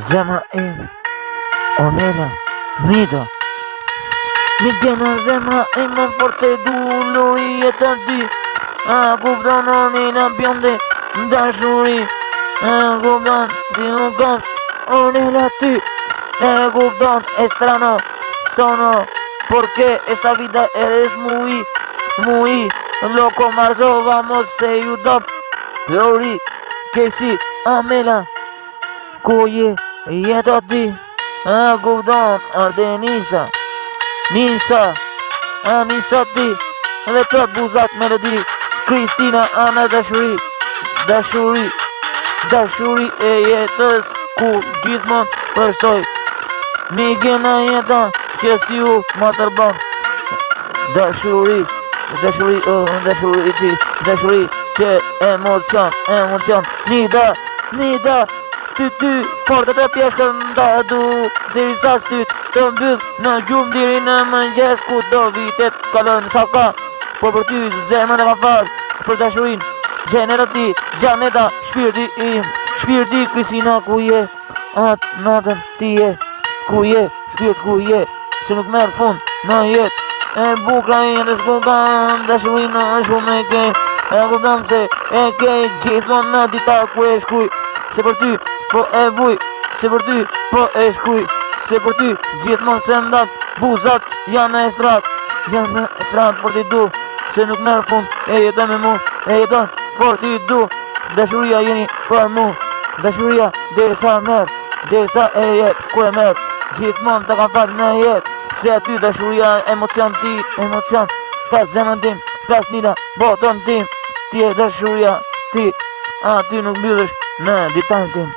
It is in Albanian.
Zemra im, Ornella, Nida. Mi gjenë zemra im më forte du lori e të ti. Kupton Ornella bjonde dashuri. Kupton si nuk kam Ornella ty. Kupton estrano sono porque esta vida eres muy loco marzo vamos se ayudar. Lori, Casey, Amela, Koye, Yetati, Kupton Ardenisa, Nisa, Anisati, Letra Buzat Melody, Kristina Ana Dashuri e jetës ku gjithmon përshtoj. Mi gena jeta që si u ma tërbon. Dashuri ti, dashuri që emocion. Nida, ty, forte të pjeshkën da du, diri sa syt të mbyll në gjumë diri në mëngjes ku do vitet kalën sa ka. Por për ty zemrën e ka falë, për dashurin, gjenerati, gjaneta, shpirti Kristina ku je, atë natën ti je, ku je, shpirt ku je, se nuk merë fund në jetë. E bukra e jetës ku ka dashurin në shumë e kej. E kupton se e kej gjithmon në dita ku e shkuj. Se për ty po e vuj, se për ty po e shkuj. Se për ty gjithmon se ndat buzat janë e strat për t'i du. Se nuk merë fund e jeton me mu, e jeton për t'i du. Dashuria jeni për mu, dashuria dhe sa merë, dhe sa e jetë ku e merë. Gjithmon të ka falë në jetë. Se aty dashuria emocion, ka zemën tim, ka snila botën tim. Ti e dashuria ti, aty nuk mbyllesh në ditan tim.